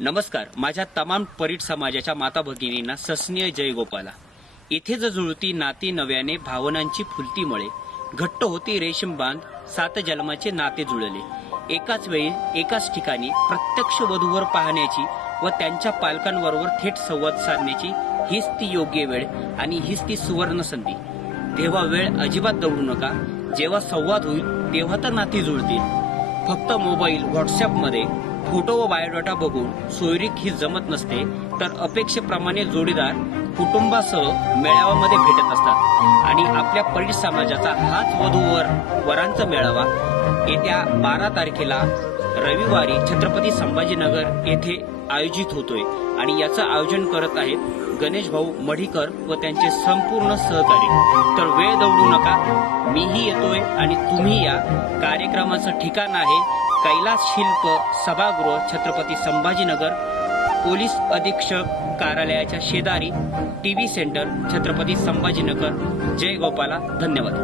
नमस्कार. माझ्या तमाम परीट समाजाच्या माता भगिनींना सस्नीय जय गोपाला. इथे ज जुळती नाती नव्याने भावनांची फुलतीमुळे घट्ट होती रेशीम बांध सात जन्माचे नाते जुळले. एकाच वेळी एकाच ठिकाणी प्रत्यक्ष वधूवर पाहण्याची व त्यांच्या पालकांबरोबर थेट संवाद साधण्याची हीच ती योग्य वेळ आणि हीच ती सुवर्ण संधी. तेव्हा वेळ अजिबात दवडू नका. जेव्हा संवाद होईल तेव्हा तर नाती जुळतील. फक्त मोबाईल व्हॉट्सअपमध्ये फोटो व बायोडाटा बघून सोयरीक ही जमत नसते, तर अपेक्षेप्रमाणे जोडीदार कुटुंबासह मेळाव्यामध्ये भेटत असतात. आणि आपल्या परीट समाजाचा हाच वधूवर वरांचा मेळावा येत्या 12 तारखेला रविवारी छत्रपती संभाजीनगर येथे आयोजित होतोय. आणि याचं आयोजन करत आहेत गणेश भाऊ मढीकर व त्यांचे संपूर्ण सहकारी. तर वेळ दवडू नका. मीही येतोय आणि तुम्ही या. कार्यक्रमाचं ठिकाण आहे कैलास शिल्प सभागृह, छत्रपती संभाजीनगर, पोलीस अधीक्षक कार्यालयाच्या शेजारी, टीव्ही सेंटर, छत्रपती संभाजीनगर. जय गोपाला. धन्यवाद.